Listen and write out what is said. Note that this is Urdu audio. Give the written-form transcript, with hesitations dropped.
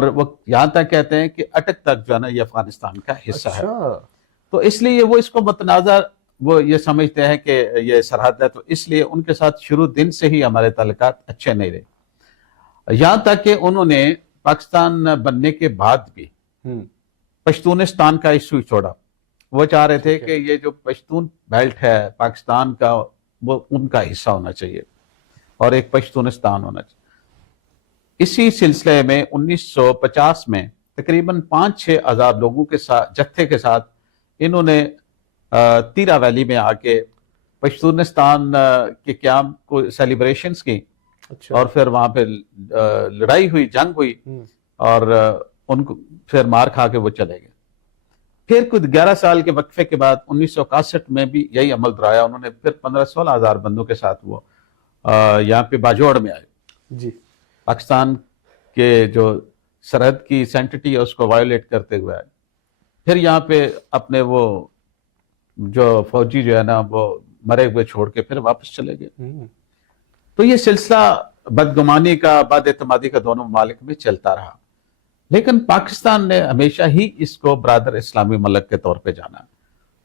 اور وہ یہاں تک کہتے ہیں کہ اٹک تک جو ہے نا یہ افغانستان کا حصہ ہے. تو اس لیے وہ اس کو متنازع وہ یہ سمجھتے ہیں کہ یہ سرحد ہے، تو اس لیے ان کے ساتھ شروع دن سے ہی ہمارے تعلقات اچھے نہیں رہے. یہاں تک کہ انہوں نے پاکستان بننے کے بعد بھی پشتونستان کا ایشو چھوڑا. وہ چاہ رہے تھے کہ یہ جو پشتون بیلٹ ہے پاکستان کا وہ ان کا حصہ ہونا چاہیے اور ایک پشتونستان ہونا چاہیے. اسی سلسلے میں 1950 میں تقریباً 5-6 ہزار لوگوں کے ساتھ جتھے کے ساتھ انہوں نے تیرا ویلی میں آ کے پشتونستان کے قیام کو سیلیبریشنز کی. اور پھر وہاں پہ لڑائی ہوئی، جنگ ہوئی، اور ان کو پھر مار کھا کے وہ چلے گئے. پھر کچھ 11 سال کے وقفے کے بعد 1961 میں بھی یہی عمل دہرایا. انہوں نے پھر 15-16 ہزار بندوں کے ساتھ وہ یہاں پہ باجوڑ میں آئے. جی، پاکستان کے جو سرحد کی سینٹٹی ہے اس کو وائلیٹ کرتے ہوئے آئے. پھر یہاں پہ اپنے وہ جو فوجی جو ہے نا وہ مرے ہوئے چھوڑ کے پھر واپس چلے گئے. تو یہ سلسلہ بدگمانی کا، بد اعتمادی کا دونوں ممالک میں چلتا رہا. لیکن پاکستان نے ہمیشہ ہی اس کو برادر اسلامی ملک کے طور پہ جانا.